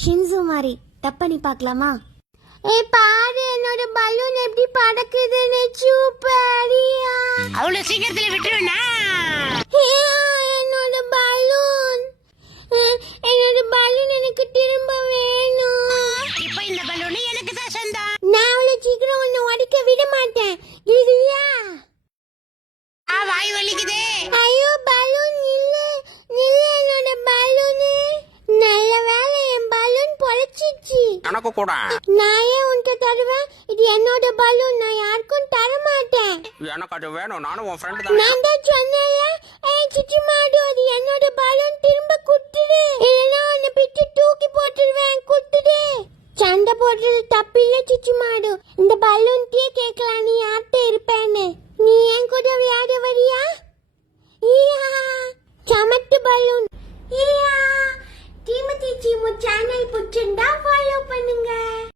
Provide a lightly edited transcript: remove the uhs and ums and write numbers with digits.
Shinzo மாதிரி dub பண்ணி பார்க்கலாமா? பாரு என்னோட பலூன் எப்படி பறக்குதுன்னு. சூப்பரியா. அவ்வளவு சீக்கிரத்துல விட்டுருவேனா? என்னோட பலூன் எனக்கு திரும்ப வேணும். இப்ப இந்த பலூன் எனக்கு தான் சொந்தம். நான் அவ்வளவு சீக்கிரம் உன்னை உடைக்க விட மாட்டேன். இல்லையா? வாய் வலிக்குதே. ஐயோ பலூன் இல்ல என்னோட பலூன். நல்ல வேளை என் பலூன் பொழைச்சிச்சு. எனக்கு கூட. நான் ஏன் உன்கிட்ட தருவேன்? இது என்னோட பலூன், நான் யாருக்கும் தர மாட்டேன். எனக்கு அது வேணும். நானும் உன் ஃப்ரெண்ட் தான். நான் தான் சொன்னேன்ல, சிச்சி மாடு அது என்னோட பலூன் திரும்ப குடுத்துடு, இல்லைன்னா உன்னை பிட்டு தூக்கி போட்டுருவேன். குடுத்துடு. சண்டை போடுறது தப்பில்ல சிச்சி மாடு. இந்த பலூன்ட்டே கேட்கலாம் நீ யார்கிட்ட இருப்பேன்னு. நீ என் கூட விளையாட வரியா? சமத்து பலூன். டீமு சேனல் பிடிச்சிருந்தா